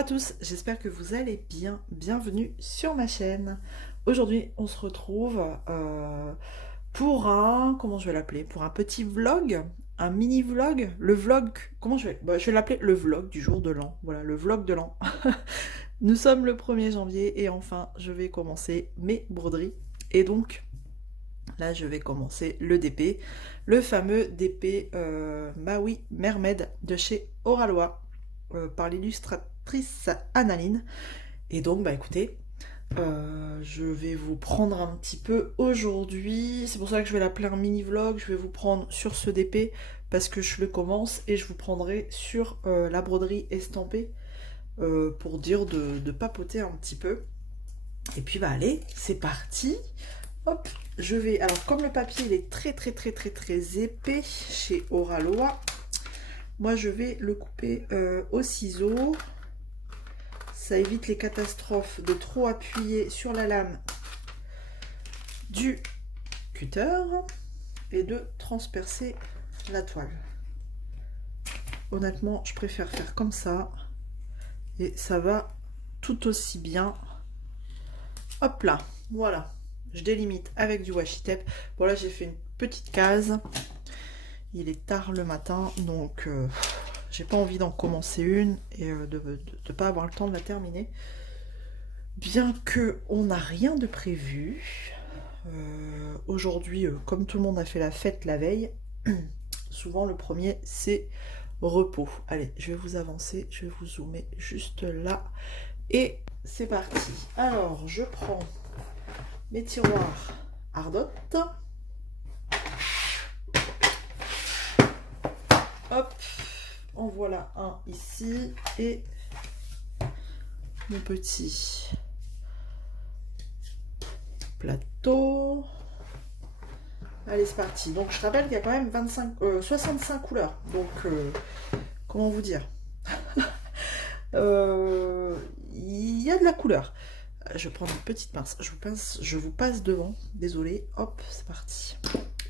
à tous, j'espère que vous allez bien. Bienvenue sur ma chaîne. Aujourd'hui, on se retrouve pour un, comment je vais l'appeler? Pour un petit vlog, un mini vlog. Le vlog, comment je vais? Je vais l'appeler le vlog du jour de l'an. Voilà, le vlog de l'an. Nous sommes le 1er janvier et enfin, je vais commencer mes broderies. Et donc, là, je vais commencer le DP, le fameux DP Maui Mermaid de chez Oralois. Par l'illustratrice Annaline. Et donc, bah écoutez, je vais vous prendre un petit peu aujourd'hui. C'est pour ça que je vais l'appeler un mini vlog. Je vais vous prendre sur ce DP parce que je le commence et je vous prendrai sur la broderie estampée pour dire de papoter un petit peu. Et puis bah allez, c'est parti. Hop, je vais. Alors comme le papier il est très épais chez Oralois. Moi, je vais le couper au ciseau. Ça évite les catastrophes de trop appuyer sur la lame du cutter et de transpercer la toile. Honnêtement, je préfère faire comme ça et ça va tout aussi bien. Hop là, voilà. Je délimite avec du washi tape. Bon là, j'ai fait une petite case. Il est tard le matin, donc j'ai pas envie d'en commencer une et de ne pas avoir le temps de la terminer. Bien que on n'a rien de prévu. Aujourd'hui, comme tout le monde a fait la fête la veille, souvent le premier c'est repos. Allez, je vais vous avancer, je vais vous zoomer juste là. Et c'est parti. Alors, je prends mes tiroirs Ardotte. Hop, en voilà un ici et mon petit plateau. Allez, c'est parti. Donc, je rappelle qu'il y a quand même 65 couleurs. Donc, comment vous dire il y a de la couleur. Je vais prendre une petite pince. Je vous passe devant. Désolée. Hop, c'est parti.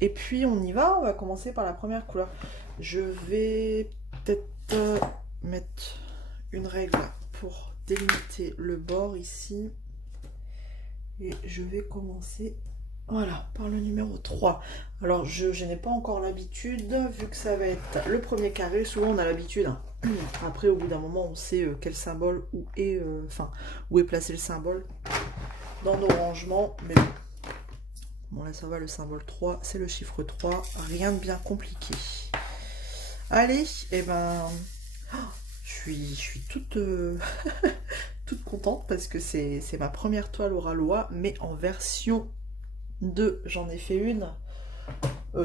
Et puis, on y va. On va commencer par la première couleur. Je vais peut-être mettre une règle pour délimiter le bord ici. Et je vais commencer, voilà, par le numéro 3. Alors, je n'ai pas encore l'habitude, vu que ça va être le premier carré. Souvent, on a l'habitude. Hein. Après, au bout d'un moment, on sait quel symbole, où est placé le symbole dans nos rangements. Mais bon, là, ça va, le symbole 3, c'est le chiffre 3. Rien de bien compliqué. Allez, et ben, je suis toute, toute contente parce que c'est ma première toile Oralois, mais en version 2. J'en ai fait une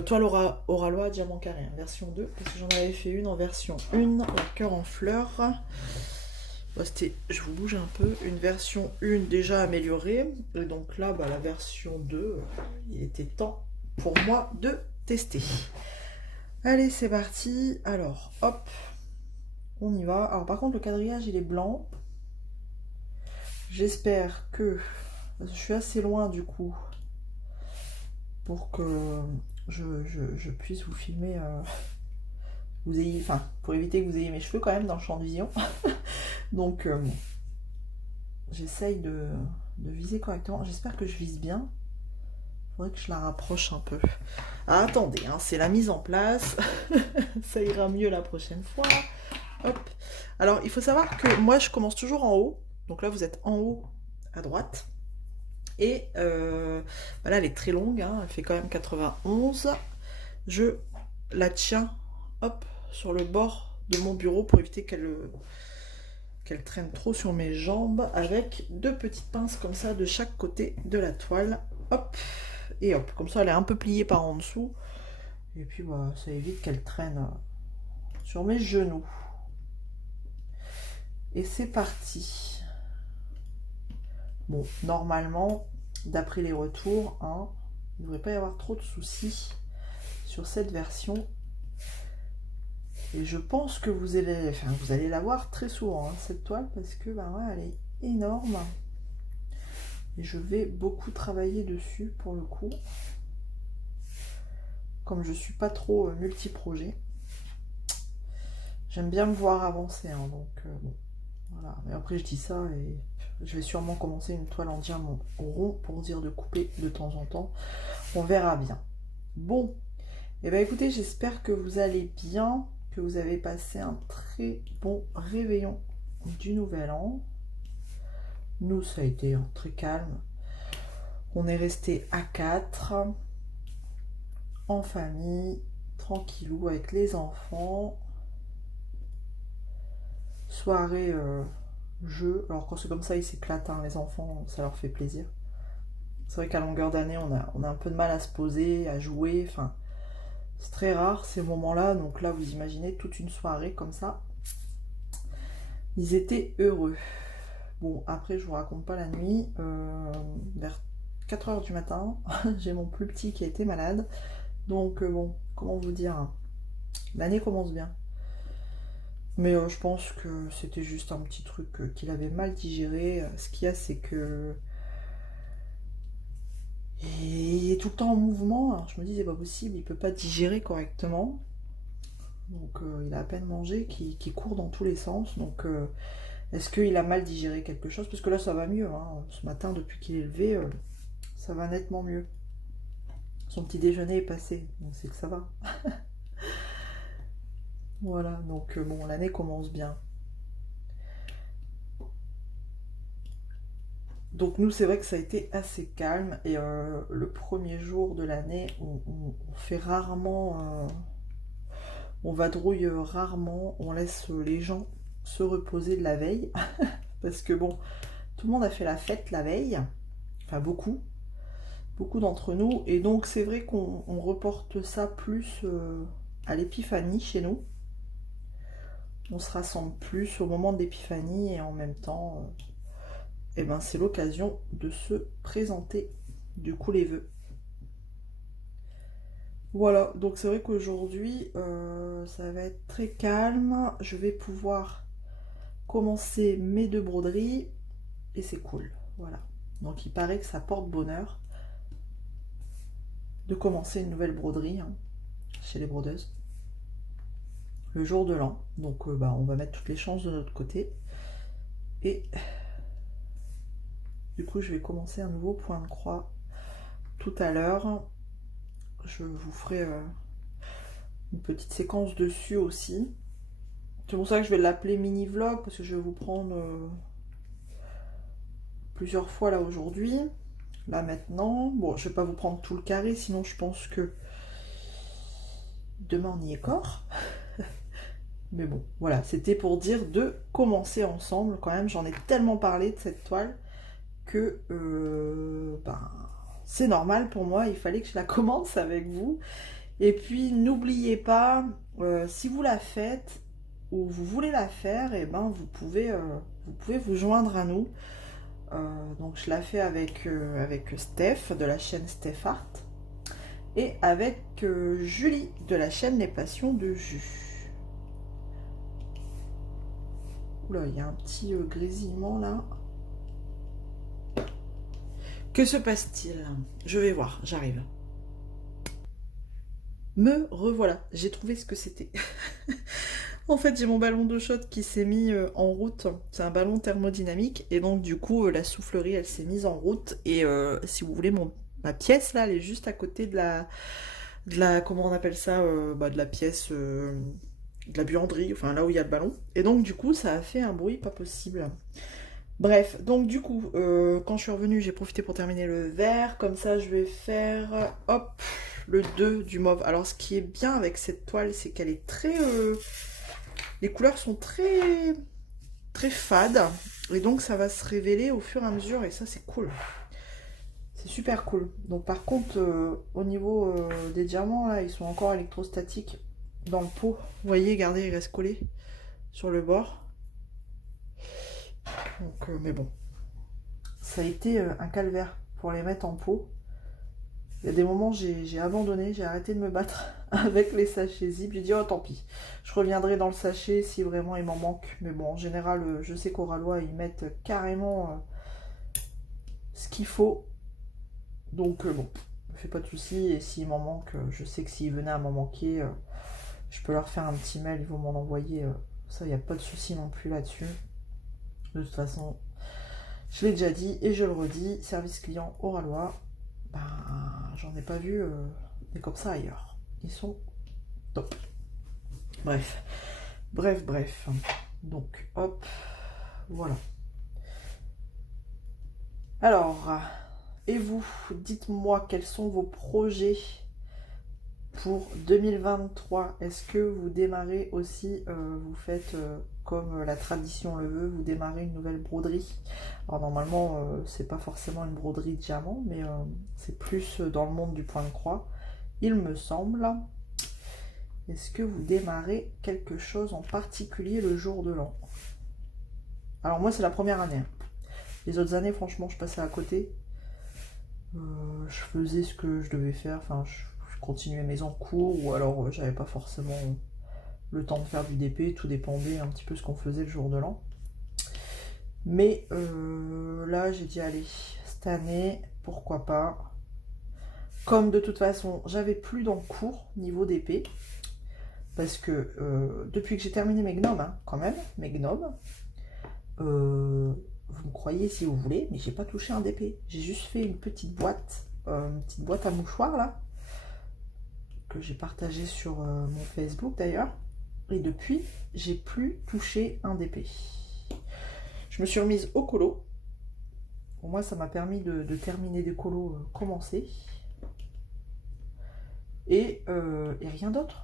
toile Oralois diamant carré, hein, version 2, parce que j'en avais fait une en version 1, la cœur en fleurs. Bon, je vous bouge un peu, une version 1 déjà améliorée, et donc là, bah, la version 2, il était temps pour moi de tester. Allez, c'est parti. Alors, hop, on y va. Alors, par contre, le quadrillage, il est blanc. J'espère que je suis assez loin du coup pour que je puisse vous filmer, pour éviter que vous ayez mes cheveux quand même dans le champ de vision. Donc, j'essaye de viser correctement. J'espère que je vise bien. Il faudrait que je la rapproche un peu. Ah, attendez, hein, c'est la mise en place. Ça ira mieux la prochaine fois. Hop. Alors, il faut savoir que moi, je commence toujours en haut. Donc là, vous êtes en haut à droite. Et voilà, elle est très longue, hein, elle fait quand même 91. Je la tiens, hop, sur le bord de mon bureau pour éviter qu'elle traîne trop sur mes jambes, avec deux petites pinces comme ça de chaque côté de la toile. Hop, et hop, comme ça elle est un peu pliée par en dessous. Et puis bah, ça évite qu'elle traîne sur mes genoux. Et c'est parti. Bon, normalement, d'après les retours, hein, il ne devrait pas y avoir trop de soucis sur cette version. Et je pense que vous allez la voir très souvent, hein, cette toile, parce que bah, ouais, elle est énorme. Et je vais beaucoup travailler dessus pour le coup. Comme je ne suis pas trop multi-projet. J'aime bien me voir avancer, hein, donc bon. Voilà. Mais après, je dis ça et je vais sûrement commencer une toile en diamant rond pour dire de couper de temps en temps. On verra bien. Bon, et bien écoutez, j'espère que vous allez bien, que vous avez passé un très bon réveillon du Nouvel An. Nous, ça a été très calme. On est resté à 4, en famille, tranquillou avec les enfants. Soirée jeu. Alors quand c'est comme ça, ils s'éclatent, hein, les enfants, ça leur fait plaisir. C'est vrai qu'à longueur d'année, on a un peu de mal à se poser, à jouer. Enfin, c'est très rare ces moments-là. Donc là, vous imaginez toute une soirée comme ça. Ils étaient heureux. Bon, après, je vous raconte pas la nuit. Vers 4 heures du matin, j'ai mon plus petit qui a été malade. Donc bon, comment vous dire, hein, l'année commence bien. Mais je pense que c'était juste un petit truc qu'il avait mal digéré. Ce qu'il y a, c'est que il est tout le temps en mouvement. Alors je me dis, c'est pas possible, il peut pas digérer correctement. Donc il a à peine mangé, qui court dans tous les sens. Donc est-ce qu'il a mal digéré quelque chose? Parce que là, ça va mieux, hein. Ce matin, depuis qu'il est levé, ça va nettement mieux. Son petit déjeuner est passé, donc c'est que ça va. Voilà, donc bon, l'année commence bien. Donc nous, c'est vrai que ça a été assez calme. Et le premier jour de l'année, on fait rarement... on vadrouille rarement, on laisse les gens se reposer de la veille. Parce que bon, tout le monde a fait la fête la veille. Enfin, beaucoup. Beaucoup d'entre nous. Et donc, c'est vrai qu'on reporte ça plus à l'épiphanie chez nous. On se rassemble plus au moment de l'épiphanie et en même temps... eh ben, c'est l'occasion de se présenter du coup les vœux. Voilà, donc c'est vrai qu'aujourd'hui ça va être très calme. Je vais pouvoir commencer mes 2 broderies et c'est cool. Voilà, donc il paraît que ça porte bonheur de commencer une nouvelle broderie, hein, chez les brodeuses le jour de l'an. Donc on va mettre toutes les chances de notre côté et du coup je vais commencer un nouveau point de croix tout à l'heure. Je vous ferai une petite séquence dessus aussi. C'est pour ça que je vais l'appeler mini vlog, parce que je vais vous prendre plusieurs fois là aujourd'hui. Là maintenant. Bon, je vais pas vous prendre tout le carré, sinon je pense que demain on y est corps. Mais bon, voilà, c'était pour dire de commencer ensemble quand même. J'en ai tellement parlé de cette toile que c'est normal pour moi, il fallait que je la commence avec vous. Et puis n'oubliez pas, si vous la faites ou vous voulez la faire, et ben vous pouvez vous joindre à nous. Donc je la fais avec Steph de la chaîne Steph Art et avec Julie de la chaîne Les Passions de Jus. Oula, il y a un petit grésillement là. Que se passe-t-il? Je vais voir, j'arrive. Me revoilà, j'ai trouvé ce que c'était. En fait, j'ai mon ballon d'eau chaude qui s'est mis en route. C'est un ballon thermodynamique. Et donc, du coup, la soufflerie, elle s'est mise en route. Et si vous voulez, ma pièce, là, elle est juste à côté de la comment on appelle ça, de la pièce, de la buanderie, enfin, là où il y a le ballon. Et donc, du coup, ça a fait un bruit pas possible. Bref, donc, du coup, quand je suis revenue, j'ai profité pour terminer le verre. Comme ça, je vais faire, hop, le 2 du mauve. Alors, ce qui est bien avec cette toile, c'est qu'elle est très... les couleurs sont très très fades et donc ça va se révéler au fur et à mesure et ça c'est cool, c'est super cool. Donc par contre au niveau des diamants là, ils sont encore électrostatiques dans le pot, vous voyez, regardez, ils restent collés sur le bord. Donc mais bon, ça a été un calvaire pour les mettre en pot. Il y a des moments j'ai abandonné, j'ai arrêté de me battre avec les sachets zip. J'ai dit oh tant pis, je reviendrai dans le sachet si vraiment il m'en manque. Mais bon, en général, je sais qu'au Ralois ils mettent carrément ce qu'il faut. Donc bon, ne fais pas de soucis. Et s'il m'en manque, je sais que s'il venait à m'en manquer, je peux leur faire un petit mail, ils vont m'en envoyer. Ça, il n'y a pas de souci non plus là-dessus. De toute façon, je l'ai déjà dit et je le redis, service client Oralois, ben, j'en ai pas vu des comme ça ailleurs. Ils sont top. Bref. Donc, hop, voilà. Alors, et vous, dites-moi quels sont vos projets pour 2023. Est-ce que vous démarrez aussi, vous faites comme la tradition le veut, vous démarrez une nouvelle broderie? Alors normalement, c'est pas forcément une broderie diamant, mais c'est plus dans le monde du point de croix, il me semble. Est-ce que vous démarrez quelque chose en particulier le jour de l'an? Alors moi, c'est la première année. Les autres années, franchement, je passais à côté. Je faisais ce que je devais faire. Enfin, je continuais mes cours ou alors j'avais pas forcément le temps de faire du DP. Tout dépendait un petit peu ce qu'on faisait le jour de l'an. Mais là, j'ai dit, allez, cette année, pourquoi pas. Comme de toute façon, j'avais plus dans le cours niveau DP. Parce que depuis que j'ai terminé mes gnomes, hein, quand même, mes gnomes, vous me croyez si vous voulez, mais j'ai pas touché un DP. J'ai juste fait une petite boîte à mouchoirs là, que j'ai partagée sur mon Facebook d'ailleurs. Et depuis, j'ai plus touché un DP. Je me suis remise au colo. Pour moi, ça m'a permis de terminer des colos commencés. Et rien d'autre.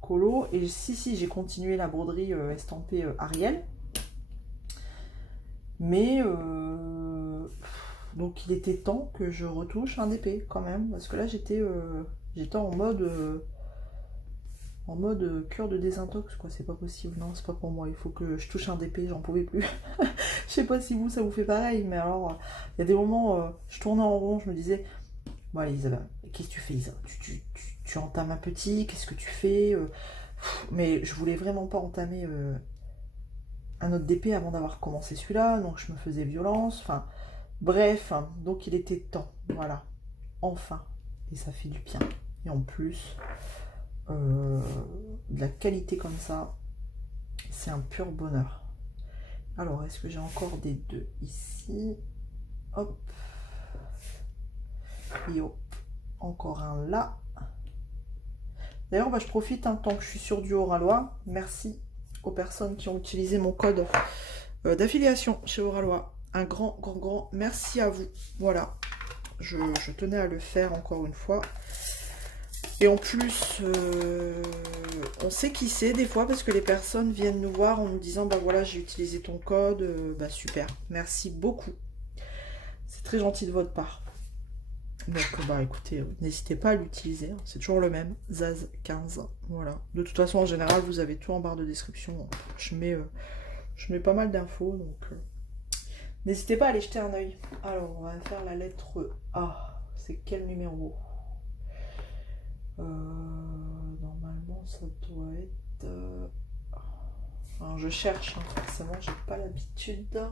Colo, et si j'ai continué la broderie estampée Ariel, mais donc il était temps que je retouche un DP quand même, parce que là j'étais en mode cure de désintox, quoi. C'est pas possible, non, c'est pas pour moi, il faut que je touche un DP, j'en pouvais plus. Je sais pas si vous ça vous fait pareil, mais alors il y a des moments je tournais en rond, je me disais bon allez Isabelle, qu'est-ce que tu fais Isa, tu entames un petit, qu'est-ce que tu fais mais je voulais vraiment pas entamer un autre DP avant d'avoir commencé celui-là, donc je me faisais violence, enfin bref, hein, donc il était temps, voilà, enfin, et ça fait du bien, et en plus de la qualité comme ça, c'est un pur bonheur. Alors est-ce que j'ai encore des deux ici, hop, et hop, encore un là. D'ailleurs, bah, je profite, hein, tant que je suis sur du Oralois, merci aux personnes qui ont utilisé mon code d'affiliation chez Oralois. Un grand merci à vous. Voilà, je tenais à le faire encore une fois. Et en plus, on sait qui c'est des fois parce que les personnes viennent nous voir en nous disant bah voilà, j'ai utilisé ton code, bah super, merci beaucoup. C'est très gentil de votre part. Donc bah écoutez, n'hésitez pas à l'utiliser, hein. C'est toujours le même, Zaz15, voilà. De toute façon en général vous avez tout en barre de description, je mets pas mal d'infos, donc n'hésitez pas à aller jeter un oeil. Alors on va faire la lettre A, c'est quel numéro? Normalement ça doit être... Alors, je cherche, hein, forcément j'ai pas l'habitude.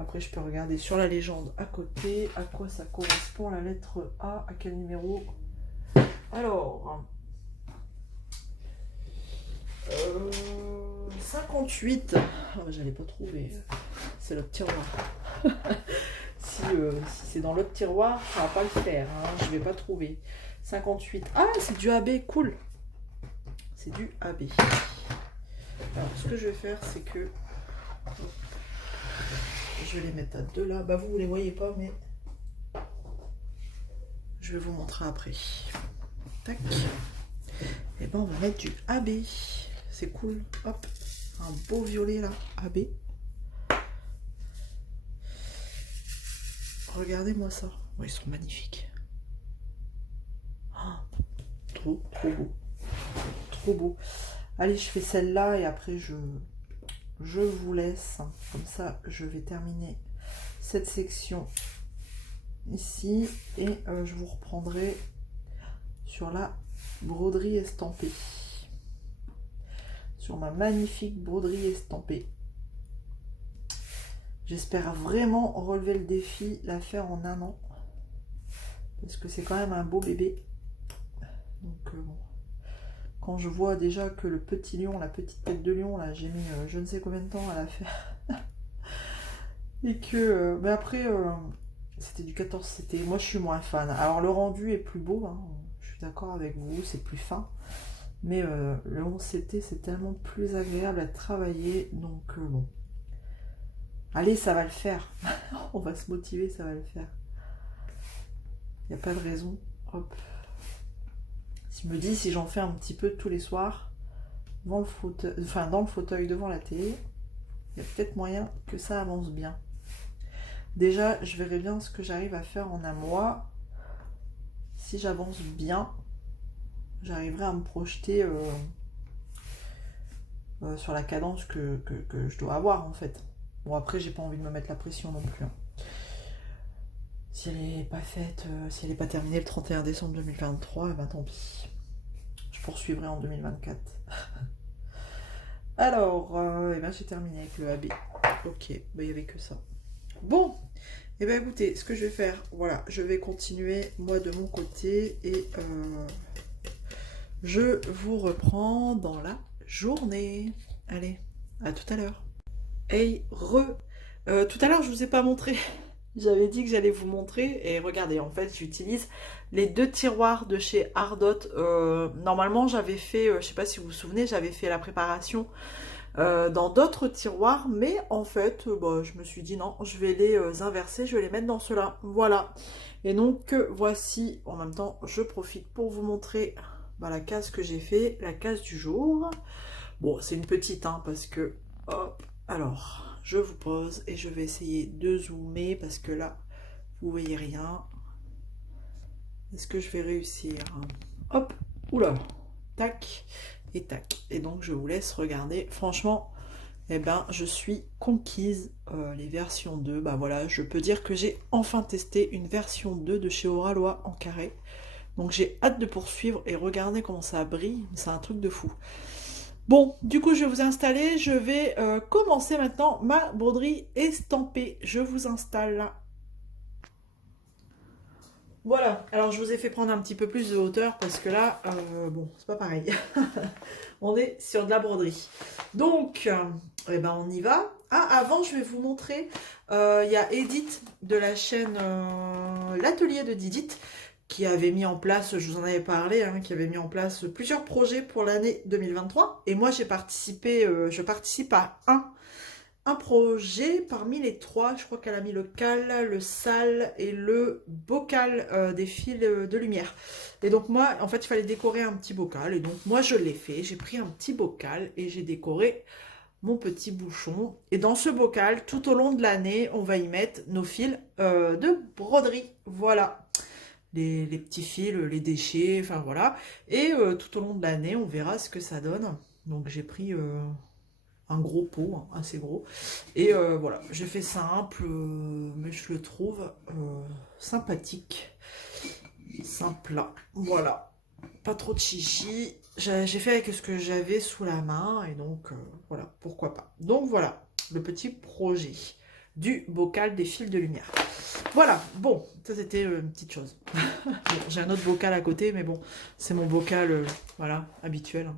Après, je peux regarder sur la légende à côté, à quoi ça correspond la lettre A, à quel numéro. Alors, 58. Oh, j'allais pas trouver. C'est l'autre tiroir. si c'est dans l'autre tiroir, ça va pas le faire. Hein, je vais pas trouver. 58. Ah, c'est du AB, cool. C'est du AB. Alors, ce que je vais faire, c'est que... Je vais les mettre à deux là. Bah vous les voyez pas, mais je vais vous montrer après. Tac. Et ben on va mettre du AB. C'est cool. Hop. Un beau violet là. AB. Regardez-moi ça. Oh, ils sont magnifiques. Oh, trop beau. Trop beau. Allez, je fais celle-là et après je vous laisse, comme ça je vais terminer cette section ici et je vous reprendrai sur la broderie estampée, sur ma magnifique broderie estampée. J'espère vraiment relever le défi, la faire en un an, parce que c'est quand même un beau bébé. Donc bon. Quand je vois déjà que le petit lion, la petite tête de lion, là, j'ai mis je ne sais combien de temps à la faire. Et que, mais après, c'était du 14 CT. Moi, je suis moins fan. Alors, le rendu est plus beau, hein. Je suis d'accord avec vous, c'est plus fin. Mais le 11 CT, c'est tellement plus agréable à travailler. Donc, bon. Allez, ça va le faire. On va se motiver, ça va le faire. Il n'y a pas de raison. Hop. Je me dis, si j'en fais un petit peu tous les soirs, dans le fauteuil devant la télé, il y a peut-être moyen que ça avance bien. Déjà, je verrai bien ce que j'arrive à faire en un mois. Si j'avance bien, j'arriverai à me projeter sur la cadence que je dois avoir en fait. Bon, après, j'ai pas envie de me mettre la pression non plus, hein. Si elle n'est pas faite, si elle n'est pas terminée le 31 décembre 2023, eh ben tant pis. Je poursuivrai en 2024. Alors, eh ben, j'ai terminé avec le AB. Ok, il n'y avait que ça. Bon, et bien écoutez, ce que je vais faire, voilà, je vais continuer moi de mon côté et je vous reprends dans la journée. Allez, à tout à l'heure. Hey, tout à l'heure je vous ai pas montré. J'avais dit que j'allais vous montrer et regardez, en fait j'utilise les deux tiroirs de chez Ardot. Normalement j'avais fait, je sais pas si vous vous souvenez, j'avais fait la préparation dans d'autres tiroirs, mais en fait bah, je me suis dit non, je vais les inverser, je vais les mettre dans ceux-là, voilà. Et donc voici, en même temps je profite pour vous montrer bah, la case que j'ai fait, la case du jour. Bon, c'est une petite hein, parce que hop, alors je vous pose et je vais essayer de zoomer parce que là vous voyez rien. Est-ce que je vais réussir? Hop, oula, tac et tac. Et donc je vous laisse regarder. Franchement, eh ben, je suis conquise. Les versions 2, bah voilà, je peux dire que j'ai enfin testé une version 2 de chez Oralois en carré. Donc j'ai hâte de poursuivre et regardez comment ça brille. C'est un truc de fou. Bon, du coup, je vais vous installer. Je vais commencer maintenant ma broderie estampée. Je vous installe là. Voilà, alors je vous ai fait prendre un petit peu plus de hauteur parce que là, bon, c'est pas pareil. On est sur de la broderie. Donc, eh ben on y va. Ah, avant, je vais vous montrer, il y a Edith de la chaîne L'Atelier de Didith qui avait mis en place, je vous en avais parlé, hein, qui avait mis en place plusieurs projets pour l'année 2023. Et moi, j'ai participé, je participe à un projet parmi les trois. Je crois qu'elle a mis le cal, le sal et le bocal des fils de lumière. Et donc moi, en fait, il fallait décorer un petit bocal. Et donc moi, je l'ai fait. J'ai pris un petit bocal et j'ai décoré mon petit bouchon. Et dans ce bocal, tout au long de l'année, on va y mettre nos fils de broderie. Voilà. Les petits fils, les déchets, enfin voilà. Et tout au long de l'année, on verra ce que ça donne. Donc j'ai pris un gros pot, hein, assez gros. Et voilà, j'ai fait simple, mais je le trouve sympathique. Simple, voilà. Pas trop de chichi. J'ai fait avec ce que j'avais sous la main, et donc voilà, pourquoi pas. Donc voilà, le petit projet du bocal des fils de lumière. Voilà, bon, ça c'était une petite chose. Bon, j'ai un autre bocal à côté, mais bon, c'est mon bocal, voilà, habituel, hein,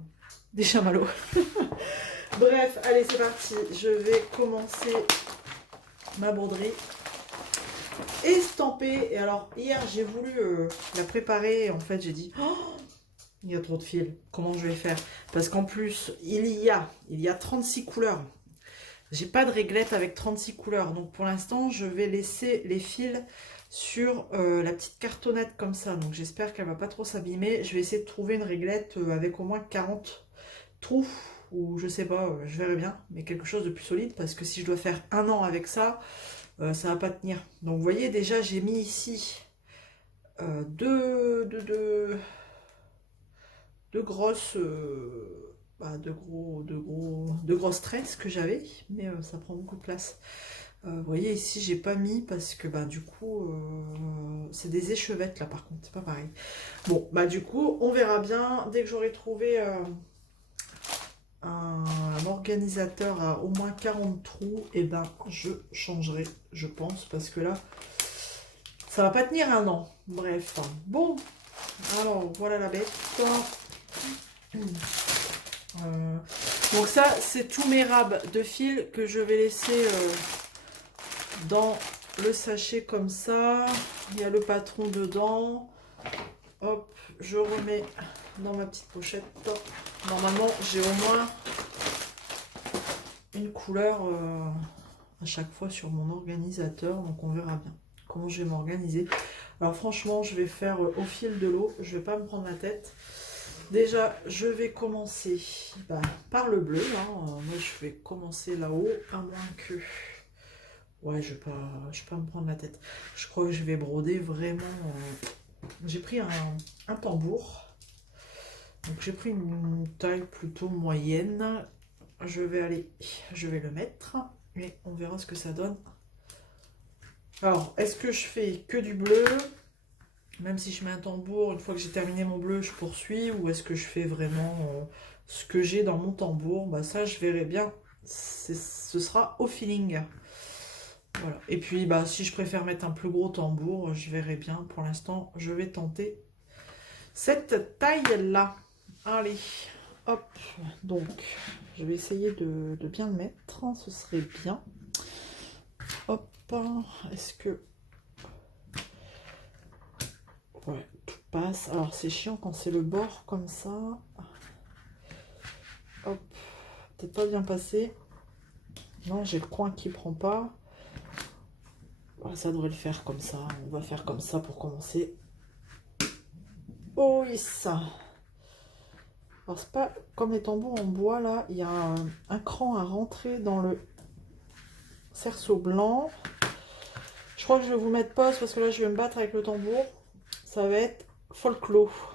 des chamallows. Bref, allez, c'est parti. Je vais commencer ma broderie estampée. Et alors, hier, j'ai voulu la préparer. En fait, j'ai dit, oh, il y a trop de fils. Comment je vais faire? Parce qu'en plus, il y a 36 couleurs. J'ai pas de réglette avec 36 couleurs. Donc, pour l'instant, je vais laisser les fils sur la petite cartonnette comme ça. Donc, j'espère qu'elle va pas trop s'abîmer. Je vais essayer de trouver une réglette avec au moins 40 trous. Ou je sais pas, je verrai bien, mais quelque chose de plus solide, parce que si je dois faire un an avec ça, ça va pas tenir. Donc vous voyez, déjà j'ai mis ici deux grosses de grosses tresses que j'avais, mais ça prend beaucoup de place. Vous voyez ici j'ai pas mis parce que bah du coup c'est des échevettes là par contre, c'est pas pareil. Bon bah du coup on verra bien dès que j'aurai trouvé un organisateur à au moins 40 trous, et ben je changerai, je pense, parce que là ça va pas tenir un an. Bref, bon, alors voilà la bête. Donc ça c'est tous mes rabs de fil que je vais laisser dans le sachet comme ça. Il y a le patron dedans. Hop, je remets dans ma petite pochette. Normalement, j'ai au moins une couleur à chaque fois sur mon organisateur. Donc, on verra bien comment je vais m'organiser. Alors, franchement, je vais faire au fil de l'eau. Je vais pas me prendre la tête. Déjà, je vais commencer par le bleu. Là. Moi, je vais commencer là-haut, à moins que... Ouais, je vais pas me prendre la tête. Je crois que je vais broder vraiment... J'ai pris un tambour. Donc, j'ai pris une taille plutôt moyenne. Je vais le mettre. Et on verra ce que ça donne. Alors, est-ce que je fais que du bleu ? Même si je mets un tambour, une fois que j'ai terminé mon bleu, je poursuis. Ou est-ce que je fais vraiment ce que j'ai dans mon tambour ? Bah ça, je verrai bien. Ce sera au feeling. Voilà. Et puis, si je préfère mettre un plus gros tambour, je verrai bien. Pour l'instant, je vais tenter cette taille-là. Allez, hop. Donc, je vais essayer de bien le mettre. Ce serait bien. Hop. Est-ce que... Ouais, tout passe. Alors, c'est chiant quand c'est le bord comme ça. Hop. Peut-être pas bien passé. Non, j'ai le coin qui prend pas. Voilà, ça devrait le faire comme ça. On va faire comme ça pour commencer. Oh oui, ça. Alors, c'est pas comme les tambours en bois, là. Il y a un cran à rentrer dans le cerceau blanc. Je crois que je vais vous mettre pause parce que là, je vais me battre avec le tambour. Ça va être folklore.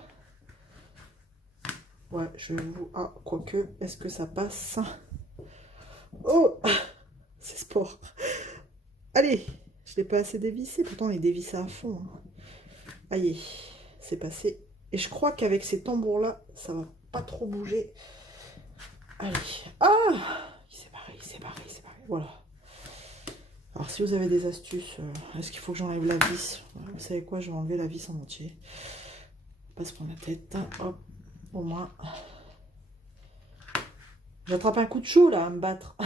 Ouais, je vais vous... Ah, quoique, est-ce que ça passe? Oh, c'est sport. Allez, je l'ai pas assez dévissé. Pourtant, on est dévissé à fond. Aïe, c'est passé. Et je crois qu'avec ces tambours-là, ça va pas trop bouger. Allez. Ah, il s'est barré, il s'est barré, il s'est barré. Voilà. Alors, si vous avez des astuces, est-ce qu'il faut que j'enlève la vis? Vous savez quoi, je vais enlever la vis en entier. Pas se prendre la tête. Hop, au moins. J'attrape un coup de chaud, là, à me battre.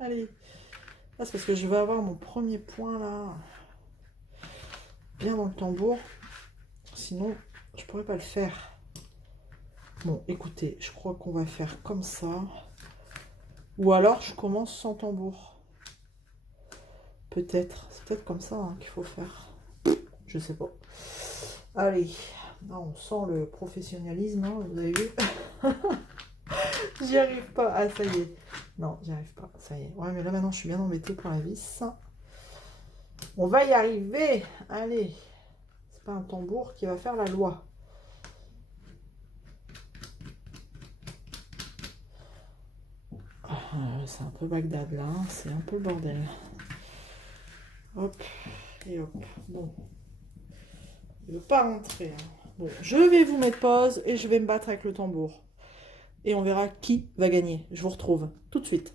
Allez. Là, c'est parce que je vais avoir mon premier point, là. Bien dans le tambour. Sinon, je pourrais pas le faire. Bon, écoutez, je crois qu'on va faire comme ça. Ou alors, je commence sans tambour. Peut-être. C'est peut-être comme ça qu'il faut faire. Je sais pas. Allez. Là, on sent le professionnalisme, hein, vous avez vu. J'y arrive pas. Ah, ça y est. Non, j'y arrive pas. Ça y est. Ouais, mais là, maintenant, je suis bien embêtée pour la vis. On va y arriver. Allez. C'est pas un tambour qui va faire la loi. C'est un peu Bagdad, là. Hein. C'est un peu le bordel. Hop. Et hop. Bon. Il ne veut pas rentrer. Hein. Bon, je vais vous mettre pause et je vais me battre avec le tambour. Et on verra qui va gagner. Je vous retrouve tout de suite.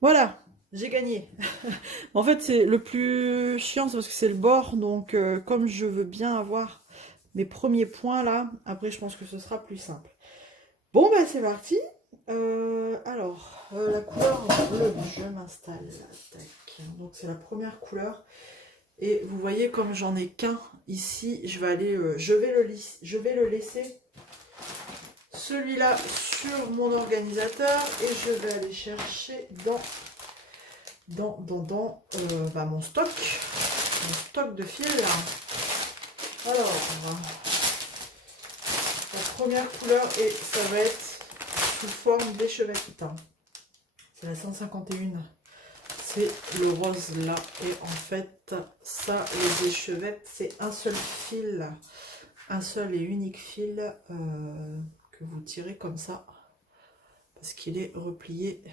Voilà, j'ai gagné. En fait, c'est le plus chiant parce que c'est le bord. Donc, comme je veux bien avoir mes premiers points là, après, je pense que ce sera plus simple. Bon, bah, c'est parti. Alors, la couleur bleue, je m'installe. Donc, c'est la première couleur. Et vous voyez, comme j'en ai qu'un ici, je vais le laisser celui-là sur mon organisateur et je vais aller chercher dans mon stock de fil. Alors, la première couleur, et ça va être sous forme d'échevette. C'est la 151. C'est le rose là. Et en fait, ça, les échevettes, c'est un seul fil. Un seul et unique fil que vous tirez comme ça. Parce qu'il est replié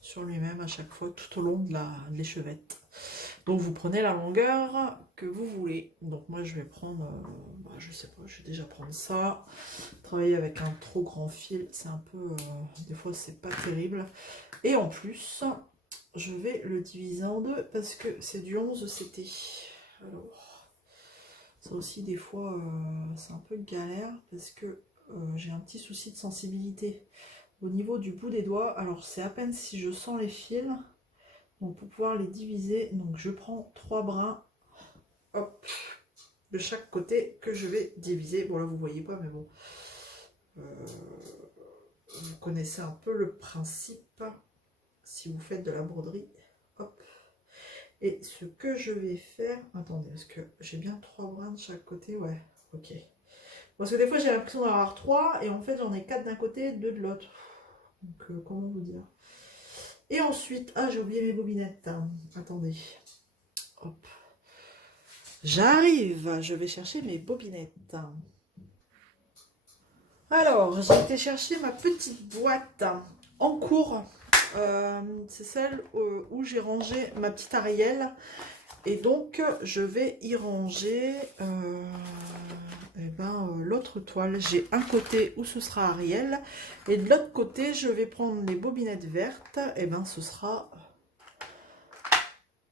sur lui-même à chaque fois tout au long de l'échevette. Donc vous prenez la longueur que vous voulez. Donc moi je vais prendre, je sais pas, je vais déjà prendre ça. Travailler avec un trop grand fil, c'est un peu, des fois c'est pas terrible. Et en plus, je vais le diviser en deux parce que c'est du 11 CT. Alors, ça aussi des fois c'est un peu galère parce que j'ai un petit souci de sensibilité au niveau du bout des doigts. Alors c'est à peine si je sens les fils, Donc pour pouvoir les diviser, donc je prends 3 brins, hop, de chaque côté que je vais diviser. Bon là vous voyez pas, mais bon, vous connaissez un peu le principe si vous faites de la broderie. Hop. Et ce que je vais faire, attendez, est-ce que j'ai bien 3 brins de chaque côté? Ouais, ok. Parce que des fois j'ai l'impression d'avoir 3 et en fait j'en ai 4 d'un côté, 2 de l'autre. Donc comment vous dire? Et ensuite, ah j'ai oublié mes bobinettes. Attendez. Hop. J'arrive, je vais chercher mes bobinettes. Alors, j'ai été chercher ma petite boîte en cours. C'est celle où j'ai rangé ma petite Ariel. Et donc, je vais y ranger l'autre toile. J'ai un côté où ce sera Ariel. Et de l'autre côté, je vais prendre les bobinettes vertes. Et ben, ce sera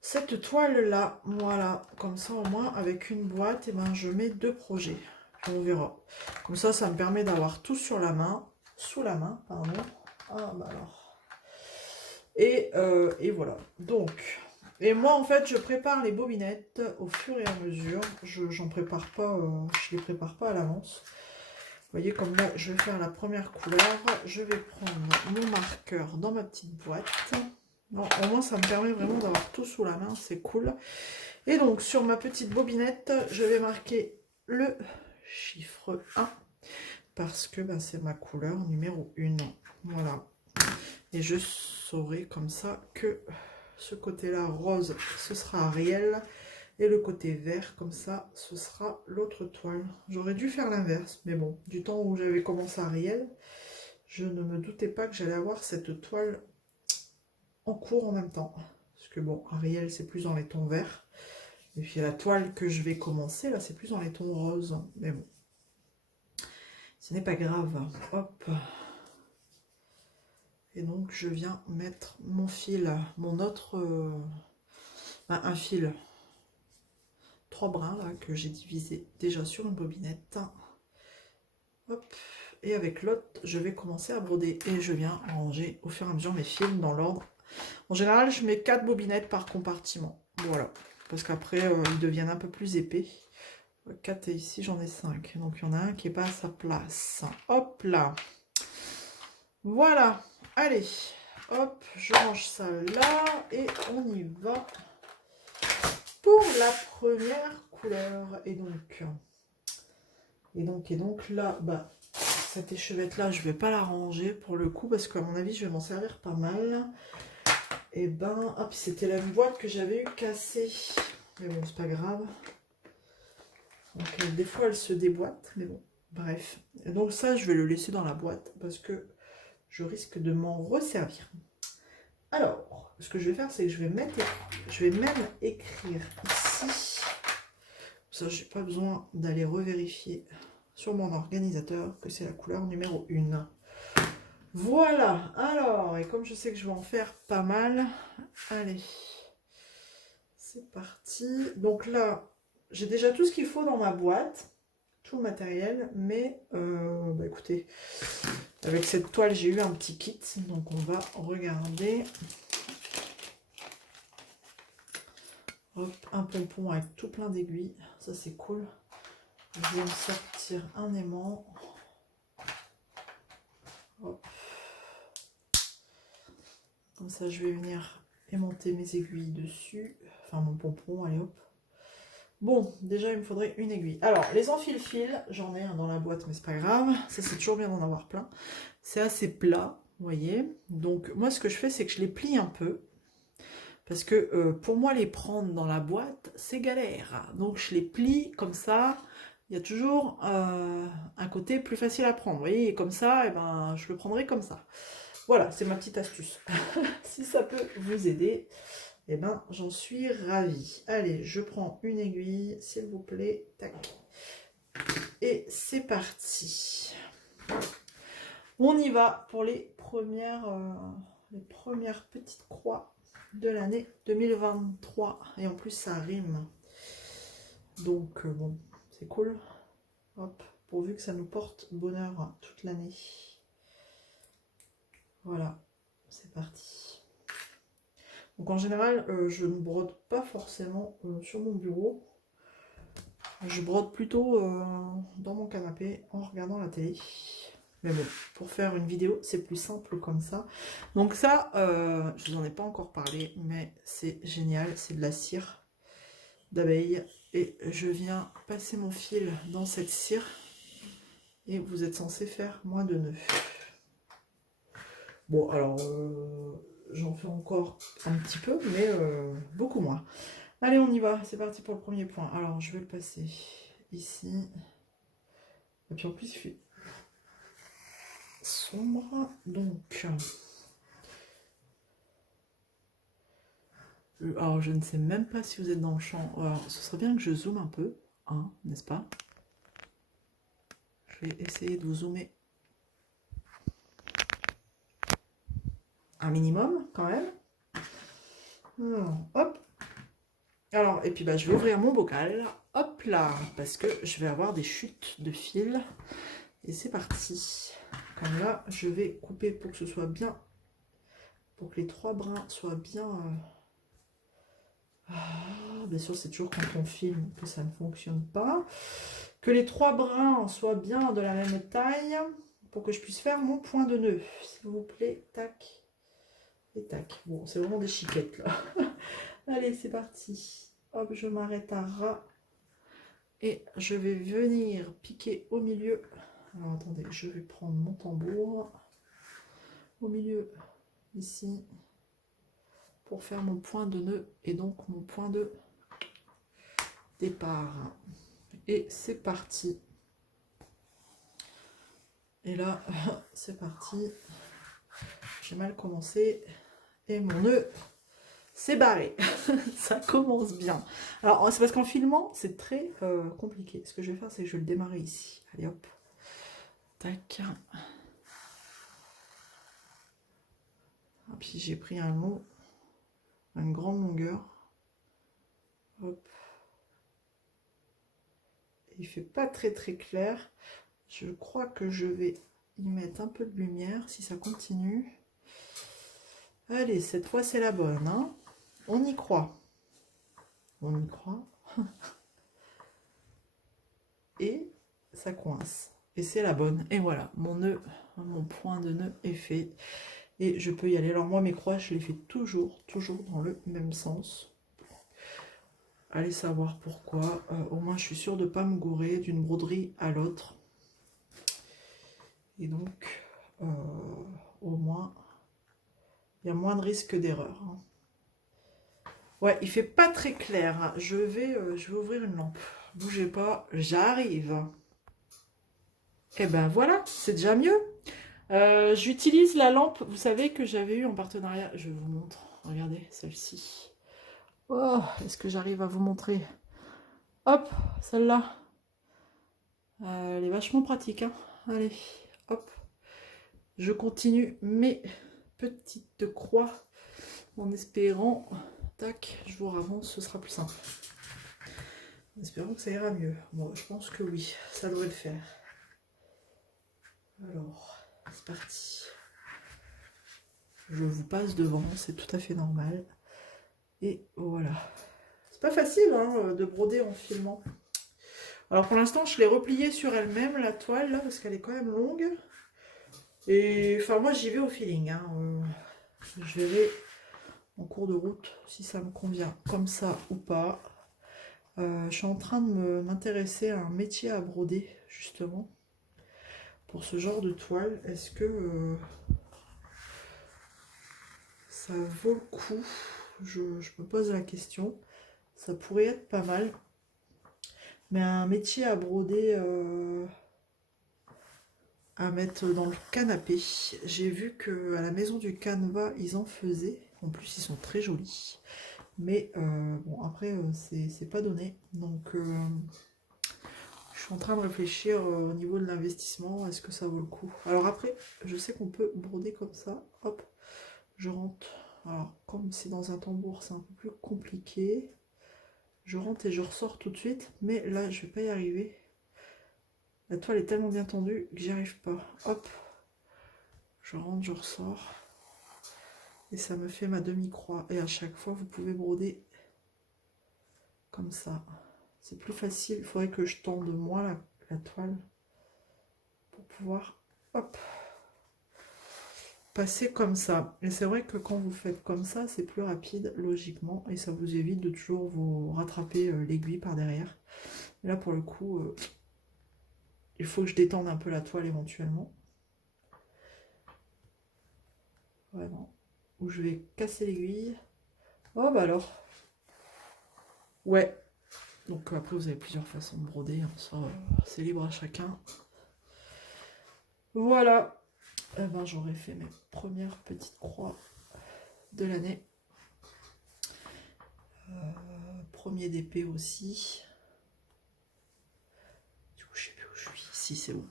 cette toile-là. Voilà. Comme ça, au moins, avec une boîte, et ben, je mets 2 projets. Puis on verra. Comme ça me permet d'avoir tout sur la main. Sous la main, pardon. Ah, bah alors. Et voilà. Donc... Et moi, en fait, je prépare les bobinettes au fur et à mesure. Je les prépare pas à l'avance. Vous voyez, comme là, je vais faire la première couleur. Je vais prendre mon marqueur dans ma petite boîte. Bon, au moins, ça me permet vraiment d'avoir tout sous la main. C'est cool. Et donc, sur ma petite bobinette, je vais marquer le chiffre 1. Parce que bah, c'est ma couleur numéro 1. Voilà. Et je saurai comme ça que... Ce côté-là, rose, ce sera Ariel. Et le côté vert, comme ça, ce sera l'autre toile. J'aurais dû faire l'inverse. Mais bon, du temps où j'avais commencé Ariel, je ne me doutais pas que j'allais avoir cette toile en cours en même temps. Parce que bon, Ariel, c'est plus dans les tons verts. Et puis la toile que je vais commencer, là, c'est plus dans les tons roses. Mais bon, ce n'est pas grave. Hop. Et donc, je viens mettre mon fil, mon autre... un fil, 3 brins là que j'ai divisé déjà sur une bobinette. Hop. Et avec l'autre, je vais commencer à broder et je viens ranger au fur et à mesure mes fils dans l'ordre. En général, je mets 4 bobinettes par compartiment. Voilà. Parce qu'après, ils deviennent un peu plus épais. 4 et ici, j'en ai 5. Donc, il y en a un qui n'est pas à sa place. Hop là. Voilà. Allez. Hop, je range ça là et on y va pour la première couleur. Et donc là, bah, cette échevette là, je vais pas la ranger pour le coup parce qu'à mon avis, je vais m'en servir pas mal. Et ben, hop, c'était la boîte que j'avais eu cassée. Mais bon, c'est pas grave. Donc, des fois, elle se déboîte, mais bon, bref. Et donc ça, je vais le laisser dans la boîte parce que je risque de m'en resservir. Alors, ce que je vais faire, c'est que je vais même écrire ici. Ça, j'ai pas besoin d'aller revérifier sur mon organisateur que c'est la couleur numéro 1. Voilà, alors, et comme je sais que je vais en faire pas mal, allez, c'est parti. Donc là, j'ai déjà tout ce qu'il faut dans ma boîte, tout le matériel, mais bah écoutez, avec cette toile, j'ai eu un petit kit, donc on va regarder. Hop, un pompon avec tout plein d'aiguilles, ça c'est cool. Je vais me sortir un aimant. Hop. Comme ça, je vais venir aimanter mes aiguilles dessus. Enfin, mon pompon, allez hop. Bon, déjà, il me faudrait une aiguille. Alors, les enfile-fils, j'en ai un dans la boîte, mais c'est pas grave. Ça, c'est toujours bien d'en avoir plein. C'est assez plat, vous voyez. Donc, moi, ce que je fais, c'est que je les plie un peu. Parce que pour moi, les prendre dans la boîte, c'est galère. Donc, je les plie comme ça. Il y a toujours un côté plus facile à prendre. Vous voyez, et comme ça, eh ben, je le prendrai comme ça. Voilà, c'est ma petite astuce. Si ça peut vous aider, eh ben, j'en suis ravie. Allez, je prends une aiguille, s'il vous plaît. Tac. Et c'est parti. On y va pour les premières petites croix de l'année 2023. Et en plus, ça rime. Donc, bon, c'est cool. Hop, pourvu que ça nous porte bonheur toute l'année. Voilà, c'est parti. Donc en général, je ne brode pas forcément sur mon bureau. Je brode plutôt dans mon canapé en regardant la télé. Mais bon, pour faire une vidéo, c'est plus simple comme ça. Donc ça, je vous en ai pas encore parlé, mais c'est génial. C'est de la cire d'abeille. Et je viens passer mon fil dans cette cire. Et vous êtes censé faire moins de nœuds. Bon, alors, j'en fais encore un petit peu, mais beaucoup moins. Allez, on y va. C'est parti pour le premier point. Alors, je vais le passer ici. Et puis en plus, il fait sombre. Donc, alors je ne sais même pas si vous êtes dans le champ. Alors, ce serait bien que je zoome un peu, hein, n'est-ce pas? Je vais essayer de vous zoomer un minimum quand même. Alors, hop. Alors, et puis bah, je vais ouvrir mon bocal. Hop là, parce que je vais avoir des chutes de fil. Et c'est parti. Comme là, je vais couper pour que ce soit bien, pour que les 3 brins soient bien. Bien sûr, c'est toujours quand on filme que ça ne fonctionne pas. Que les 3 brins soient bien de la même taille pour que je puisse faire mon point de nœud. S'il vous plaît, tac et tac. Bon, c'est vraiment des chiquettes là. Allez, c'est parti. Hop, je m'arrête à ras. Et je vais venir piquer au milieu. Alors attendez, je vais prendre mon tambour. Au milieu, ici. Pour faire mon point de nœud et donc mon point de départ. Et c'est parti. Et là, c'est parti. J'ai mal commencé. Et mon nœud s'est barré. Ça commence bien. Alors, c'est parce qu'en filmant, c'est très compliqué. Ce que je vais faire, c'est que je vais le démarrer ici. Allez, hop. Tac. Et puis, j'ai pris une grande longueur. Hop. Il fait pas très très clair. Je crois que je vais y mettre un peu de lumière si ça continue. Allez, cette fois c'est la bonne, hein. On y croit. On y croit. Et ça coince. Et c'est la bonne. Et voilà, mon nœud, mon point de nœud est fait. Et je peux y aller. Alors moi, mes croix, je les fais toujours dans le même sens. Allez savoir pourquoi. Au moins, je suis sûre de ne pas me gourer d'une broderie à l'autre. Et donc, au moins, il y a moins de risque d'erreur. Hein. Ouais, il fait pas très clair. Hein. Je vais ouvrir une lampe. Bougez pas, j'arrive. Et ben voilà, c'est déjà mieux. J'utilise la lampe, vous savez, que j'avais eue en partenariat. Je vous montre. Regardez, celle-ci. Oh, est-ce que j'arrive à vous montrer? Hop, celle-là. Elle est vachement pratique. Hein. Allez, hop. Je continue mes petites croix en espérant... Tac, je vous ravance, ce sera plus simple. En espérant que ça ira mieux. Bon, je pense que oui, ça devrait le faire. Alors, c'est parti. Je vous passe devant, c'est tout à fait normal. Et voilà. C'est pas facile hein, de broder en filmant. Alors pour l'instant, je l'ai repliée sur elle-même, la toile, là, parce qu'elle est quand même longue. Et enfin, moi, j'y vais au feeling. Hein. Je verrai en cours de route si ça me convient comme ça ou pas. Je suis en train de m'intéresser à un métier à broder, justement. Pour ce genre de toile, est-ce que ça vaut le coup? Je me pose la question. Ça pourrait être pas mal. Mais un métier à broder, à mettre dans le canapé. J'ai vu qu'à la maison du Canva, ils en faisaient. En plus, ils sont très jolis. Mais bon, après, c'est pas donné. Donc, je suis en train de réfléchir au niveau de l'investissement. Est-ce que ça vaut le coup? Alors après, je sais qu'on peut broder comme ça. Hop, je rentre. Alors, comme c'est dans un tambour, c'est un peu plus compliqué. Je rentre et je ressors tout de suite. Mais là, je vais pas y arriver. La toile est tellement bien tendue que j'y arrive pas. Hop, je rentre, je ressors. Et ça me fait ma demi-croix. Et à chaque fois, vous pouvez broder comme ça. C'est plus facile. Il faudrait que je tende moins la toile pour pouvoir, hop, passer comme ça. Et c'est vrai que quand vous faites comme ça, c'est plus rapide, logiquement. Et ça vous évite de toujours vous rattraper l'aiguille par derrière. Et là, pour le coup, il faut que je détende un peu la toile éventuellement. Vraiment. Où je vais casser l'aiguille. Oh, bah alors. Ouais. Donc après, vous avez plusieurs façons de broder. Hein. Ça, c'est libre à chacun. Voilà. Eh ben, j'aurais fait mes premières petites croix de l'année. Premier d'épée aussi. Du coup, je sais plus où je suis. Ici, c'est où.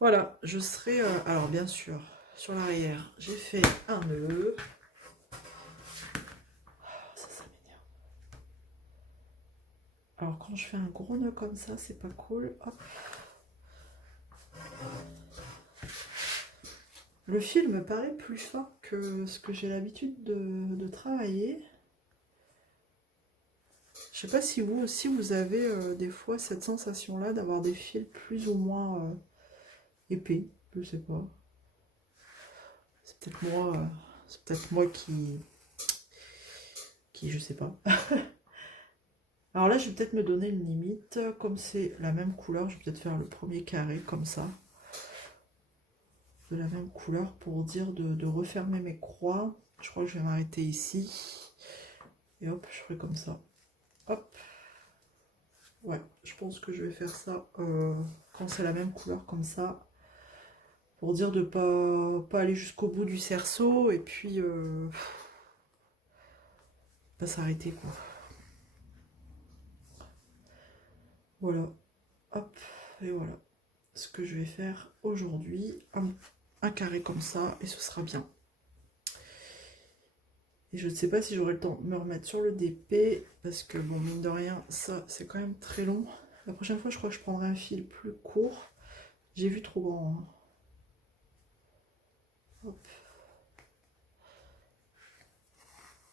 Voilà, je serai... alors, bien sûr, sur l'arrière, j'ai fait un nœud. Ça m'énerve. Alors, quand je fais un gros nœud comme ça, c'est pas cool. Hop. Le fil me paraît plus fin que ce que j'ai l'habitude de travailler. Je sais pas si vous aussi vous avez des fois cette sensation-là d'avoir des fils plus ou moins épais. Je sais pas. C'est peut-être moi qui je sais pas. Alors là, je vais peut-être me donner une limite. Comme c'est la même couleur, je vais peut-être faire le premier carré comme ça. De la même couleur pour dire de refermer mes croix. Je crois que je vais m'arrêter ici. Et hop, je ferai comme ça. Hop. Ouais, je pense que je vais faire ça quand c'est la même couleur comme ça. Pour dire de pas aller jusqu'au bout du cerceau et puis pas s'arrêter quoi. Voilà. Hop. Et voilà. Ce que je vais faire aujourd'hui. Un carré comme ça et ce sera bien. Et je ne sais pas si j'aurai le temps de me remettre sur le DP parce que bon, mine de rien, ça c'est quand même très long. La prochaine fois, je crois que je prendrai un fil plus court. J'ai vu trop grand. Hein. Hop.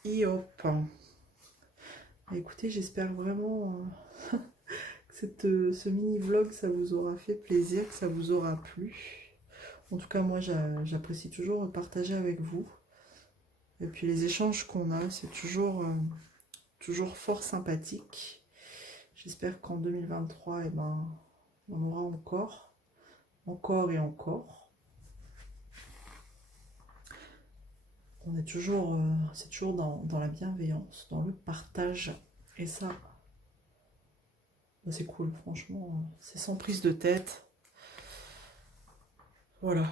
Et hop. Écoutez, j'espère vraiment que ce mini vlog, ça vous aura fait plaisir, que ça vous aura plu. En tout cas, moi, j'apprécie toujours partager avec vous. Et puis les échanges qu'on a, c'est toujours fort sympathique. J'espère qu'en 2023, eh ben, on aura encore et encore. On est toujours, c'est toujours dans la bienveillance, dans le partage. Et ça, c'est cool, franchement. C'est sans prise de tête. Voilà.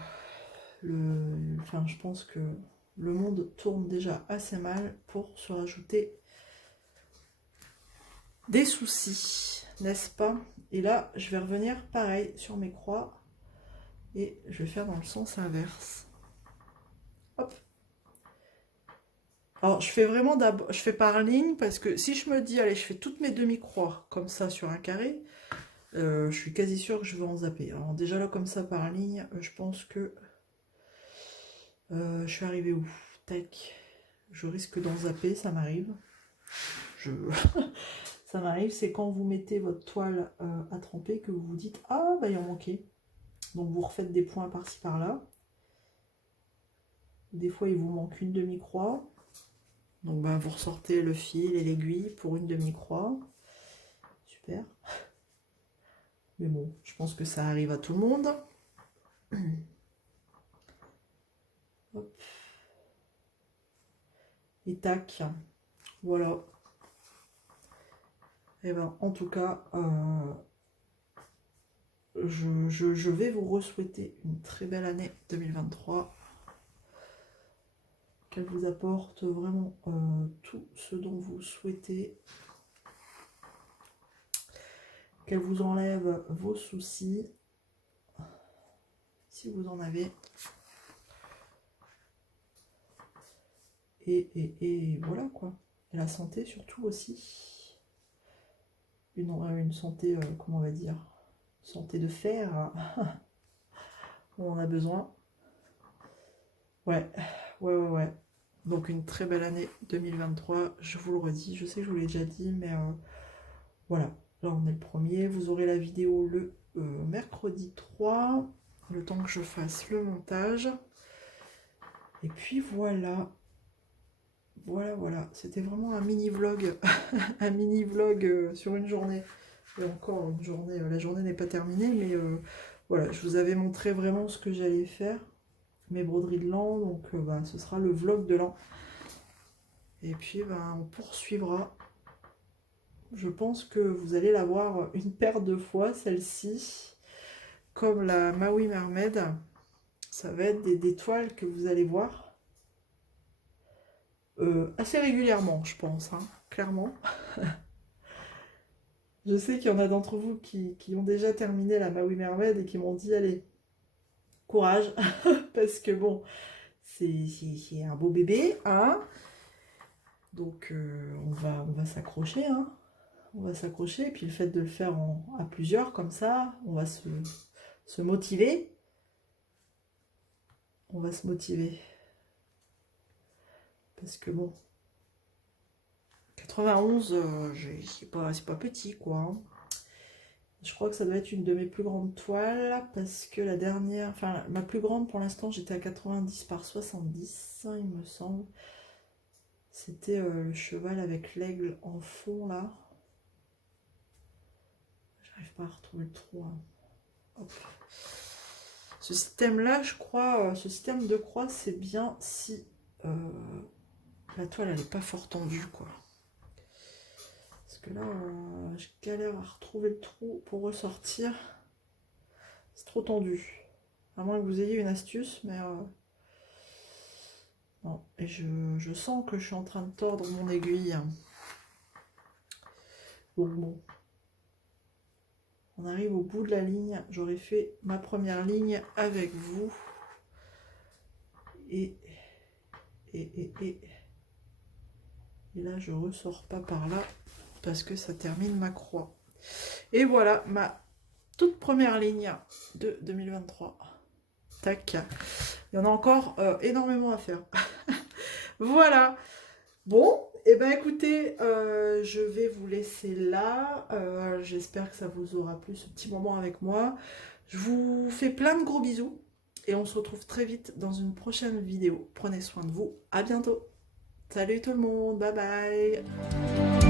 Enfin, je pense que le monde tourne déjà assez mal pour se rajouter des soucis, n'est-ce pas? Et là, je vais revenir pareil sur mes croix et je vais faire dans le sens inverse. Hop. Alors, je fais vraiment d'abord, je fais par ligne parce que si je me dis, allez, je fais toutes mes demi-croix comme ça sur un carré, je suis quasi sûre que je vais en zapper. Alors, déjà là, comme ça par ligne, je pense que je suis arrivée où? Tac. Je risque d'en zapper, ça m'arrive. Ça m'arrive, c'est quand vous mettez votre toile à tremper que vous vous dites, ah, bah il en manquait. Donc, vous refaites des points par-ci par-là. Des fois, il vous manque une demi-croix. Donc ben, vous ressortez le fil et l'aiguille pour une demi-croix. Super. Mais bon, je pense que ça arrive à tout le monde. Hop. Et tac. Voilà. Et ben en tout cas, je vais vous re-souhaiter une très belle année 2023. Qu'elle vous apporte vraiment tout ce dont vous souhaitez. Qu'elle vous enlève vos soucis, si vous en avez. Et voilà quoi. Et la santé surtout aussi. Une santé, comment on va dire, santé de fer, on en a besoin. Ouais. Donc une très belle année 2023, je vous le redis, je sais que je vous l'ai déjà dit, mais voilà, là on est le premier, vous aurez la vidéo le mercredi 3, le temps que je fasse le montage. Et puis voilà, voilà, c'était vraiment un mini vlog, un mini vlog sur une journée. Et encore une journée, la journée n'est pas terminée, mais voilà, je vous avais montré vraiment ce que j'allais faire, mes broderies de l'an, donc bah, ce sera le vlog de l'an. Et puis ben, on poursuivra. Je pense que vous allez la voir une paire de fois, celle-ci. Comme la Maui Mermaid, ça va être des toiles que vous allez voir assez régulièrement, je pense, hein, clairement. Je sais qu'il y en a d'entre vous qui ont déjà terminé la Maui Mermaid et qui m'ont dit, allez, courage, parce que bon, c'est un beau bébé, hein. Donc on va s'accrocher, hein. On va s'accrocher, et puis le fait de le faire à plusieurs comme ça, on va se motiver. On va se motiver. Parce que bon, 91, c'est pas petit quoi, hein. Je crois que ça doit être une de mes plus grandes toiles, parce que la dernière, enfin ma plus grande pour l'instant, j'étais à 90 par 70, il me semble. C'était le cheval avec l'aigle en fond là. J'arrive pas à retrouver le trou, hein. Hop. Ce système-là, je crois, ce système de croix, c'est bien si la toile, elle n'est pas fort tendue, quoi. Parce que là, je galère à retrouver le trou pour ressortir. C'est trop tendu. À moins que vous ayez une astuce, mais... non, et je sens que je suis en train de tordre mon aiguille. Donc bon. On arrive au bout de la ligne. J'aurais fait ma première ligne avec vous. Et là, je ressors pas par là parce que ça termine ma croix. Et voilà ma toute première ligne de 2023. Tac. Il y en a encore énormément à faire. Voilà. Bon, et ben écoutez, je vais vous laisser là. J'espère que ça vous aura plu ce petit moment avec moi. Je vous fais plein de gros bisous. Et on se retrouve très vite dans une prochaine vidéo. Prenez soin de vous. À bientôt. Salut tout le monde. Bye bye.